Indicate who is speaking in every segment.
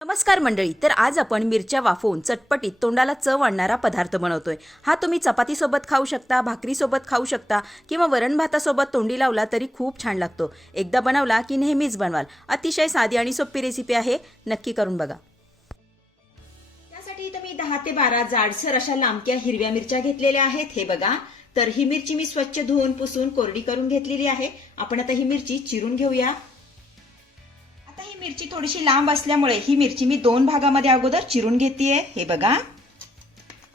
Speaker 1: नमस्कार मंडळी तर आज आपण मिरच्या वाफवून चटपटीत तोंडाला चव आणणारा पदार्थ बनवतोय. हा तुम्ही चपातीसोबत खाऊ शकता भाकरीसोबत खाऊ शकता किंवा वरण भातासोबत तोंडी लावला तरी खूप छान लागतो. एकदा बनवला की नेहमीच बनवाल. अतिशय साधी आणि सोपी रेसिपी आहे. नक्की करून बघा. त्यासाठी इथं मी दहा ते बारा जाडसर अशा लांबक्या हिरव्या मिरच्या घेतलेल्या आहेत. हे बघा. तर ही मिरची मी स्वच्छ धुवून पुसून कोरडी करून घेतलेली आहे. आपण आता ही मिरची चिरून घेऊया. आता ही मिरची थोडीशी लांब असल्यामुळे ही मिरची मी दोन भागामध्ये अगोदर चिरून घेतेय. हे बघा.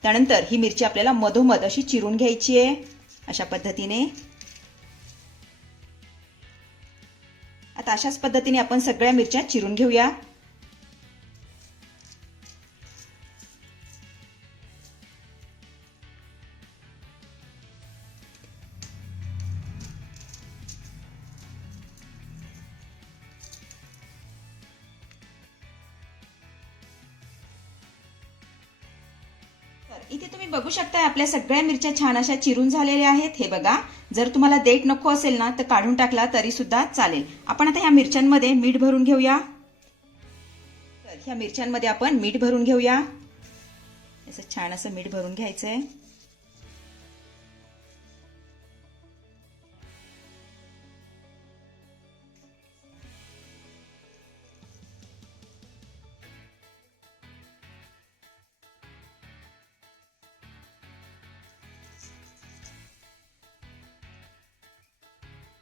Speaker 1: त्यानंतर ही मिरची आपल्याला मधोमध अशी चिरून घ्यायची आहे. अशा पद्धतीने. आता अशाच पद्धतीने आपण सगळ्या मिरच्या चिरून घेऊया. इथे तुम्ही बघू शकता आपल्या सगळ्या मिरच्या छान अशा चिरून झालेल्या आहेत. हे बघा जर तुम्हाला देठ नको असेल ना तर काढून टाकला तरी सुद्धा चालेल. आपण आता ह्या मिरच्यांमध्ये मीठ भरून घेऊया. तर ह्या मिरच्यांमध्ये आपण मीठ भरून घेऊया. असं छान असं मीठ भरून घ्यायचंय.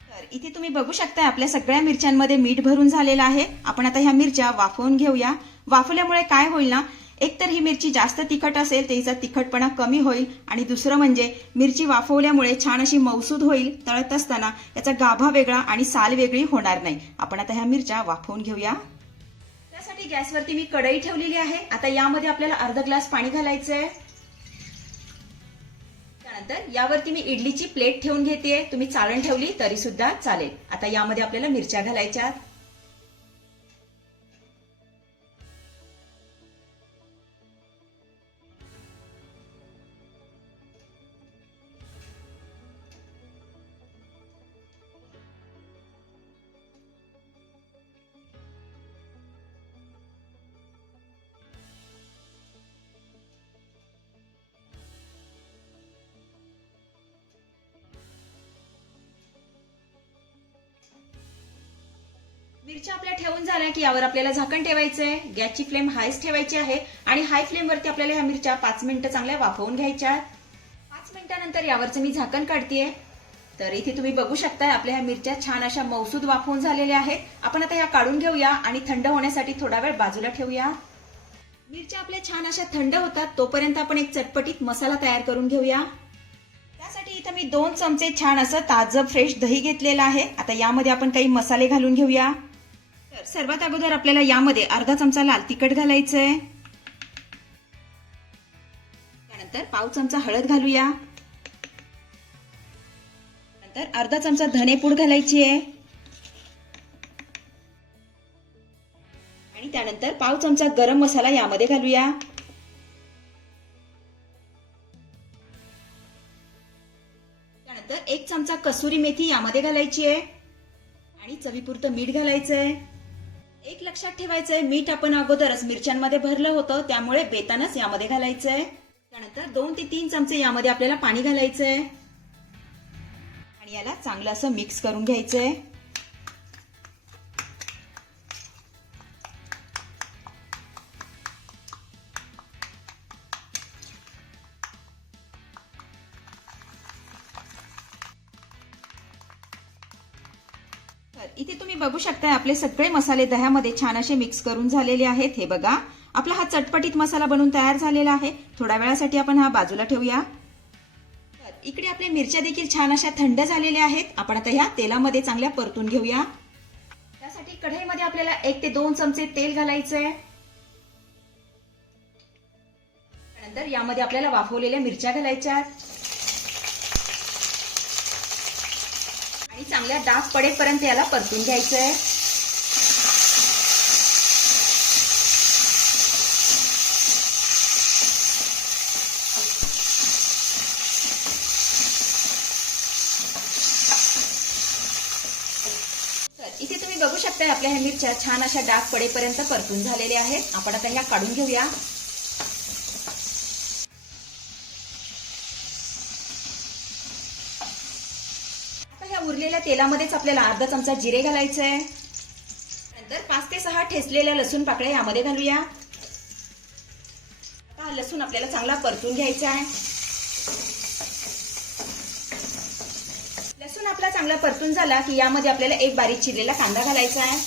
Speaker 1: तर इथे तुम्ही बघू शकता आपल्या सगळ्या मिरच्यांमध्ये मीठ भरून झालेलं आहे. आपण आता ह्या मिरच्या वाफवून घेऊया. वाफवल्यामुळे काय होईल ना एकतर ही मिरची जास्त तिखट असेल तर हिचा तिखटपणा कमी होईल. आणि दुसरं म्हणजे मिरची वाफवल्यामुळे छान अशी मौसूद होईल तळत असताना याचा गाभा वेगळा आणि साल वेगळी होणार नाही. आपण आता ह्या मिरच्या वाफवून घेऊया. त्यासाठी गॅसवरती मी कढई ठेवलेली आहे. आता यामध्ये आपल्याला अर्धा ग्लास पाणी घालायचं आहे त्यानंतर यावरती मी इडलीची प्लेट ठेवून घेते तुम्ही चाळण ठेवली तरी सुद्धा चालेल. आता यामध्ये आपल्याला मिरच्या घालायच्या मिरच्या आपल्या ठेवून झाल्या की यावर आपल्याला झाकण ठेवायचं आहे गॅसची फ्लेम हायच ठेवायची आहे आणि हाय फ्लेमवरती आपल्याला ह्या मिरच्या पाच मिनिटं चांगल्या वाफवून घ्यायच्या पाच मिनिटानंतर यावरचं मी झाकण काढतेय. तर इथे तुम्ही बघू शकताय आपल्या ह्या मिरच्या छान अशा मौसूद वाफवून झालेल्या आहेत. आपण आता ह्या काढून घेऊया आणि थंड होण्यासाठी थोडा वेळ बाजूला ठेवूया. मिरच्या आपल्या छान अशा थंड होतात तोपर्यंत आपण एक चटपटीत मसाला तयार करून घेऊया. त्यासाठी इथं मी दोन चमचे छान असं ताजं फ्रेश दही घेतलेलं आहे. आता यामध्ये आपण काही मसाले घालून घेऊया. तर सर्वात अगोदर आपल्याला यामध्ये अर्धा चमचा लाल तिखट घालायचं आहे त्यानंतर पाव चमचा हळद घालूया. नंतर अर्धा चमचा धनेपूड घालायची आहे आणि त्यानंतर पाव चमचा गरम मसाला यामध्ये घालूया. त्यानंतर एक चमचा कसुरी मेथी यामध्ये घालायची आहे आणि चवीपुरतं मीठ घालायचं आहे एक लक्षात ठेवायचंय मीठ आपण अगोदरच मिरच्यांमध्ये भरलं होतं त्यामुळे बेतानच यामध्ये घालायचंय. त्यानंतर दोन ते तीन चमचे यामध्ये आपल्याला पाणी घालायचंय. आणि याला चांगलं असं मिक्स करून घ्यायचंय. इथे तुम्ही बघू शकताय आपले सगळे मसाले दह्यामध्ये छान असे मिक्स करून झालेले आहेत. हे बघा. आपला हा चटपटीत मसाला बनवून तयार झालेला आहे. थोड्या वेळासाठी आपण हा बाजूला ठेवूया. इकडे आपल्या मिरच्या देखील छान अशा थंड झालेल्या आहेत. आपण आता ह्या तेलामध्ये चांगल्या परतून घेऊया. त्यासाठी कढईमध्ये आपल्याला एक ते दोन चमचे तेल घालायचंय. त्यानंतर यामध्ये आपल्याला वाफवलेल्या मिरच्या घालायच्या आहेत. चांगल्या डाग पडेपर्यंत याला परतून घ्यायचं आहे इथे तुम्ही बघू शकता आपल्या आपल्या ह्या मिरच्या छान अशा डाग पडेपर्यंत परतून झालेल्या आहेत. आपण आता ह्या काढून घेऊया आता ह्या तेलामध्येच आपल्याला अर्धा चमचा जिरे घालायचं आहे नंतर पाच ते सहा ठेचलेल्या लसूण पाकळ्या यामध्ये घालूया. आता हा लसूण आपल्याला चांगला परतून घ्यायचा आहे लसूण आपला चांगला परतून झाला की यामध्ये आपल्याला एक बारीक चिरलेला कांदा घालायचा आहे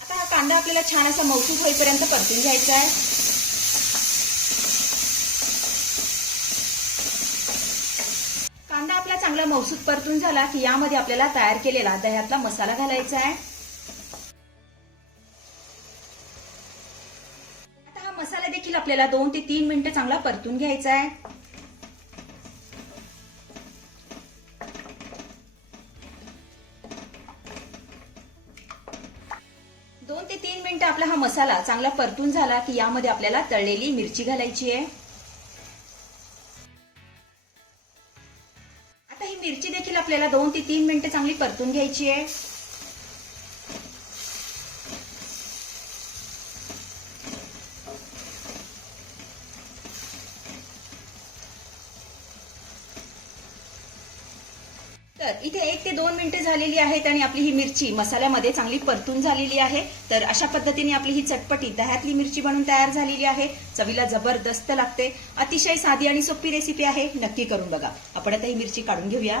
Speaker 1: आता हा कांदा आपल्याला छान असा मौसूक होईपर्यंत परतून घ्यायचा आहे कांदा आपला चांगला मौसूद परतून झाला की यामध्ये आपल्याला तयार केलेला दह्यातला मसाला घालायचा आहे. आता हा मसाला देखील आपल्याला दोन ते तीन मिनिटं चांगला परतून घ्यायचा आहे. दोन ते तीन मिनिटं आपला हा मसाला चांगला परतून झाला की यामध्ये आपल्याला तळलेली मिरची घालायची आहे. मिरची देखील आपल्याला दोन ते तीन मिनिटं चांगली परतून घ्यायची आहे. तर इथे एक ते दोन मिनिटे झालेली आहेत आणि आपली ही मिरची मसाल्यामध्ये चांगली परतून झालेली आहे. तर अशा पद्धतीने आपली ही चटपटी दह्यातली मिरची बनून तयार झालेली आहे. चवीला जबरदस्त लागते. अतिशय साधी आणि सोपी रेसिपी आहे. नक्की करून बघा. आपण आता ही मिरची काढून घेऊया.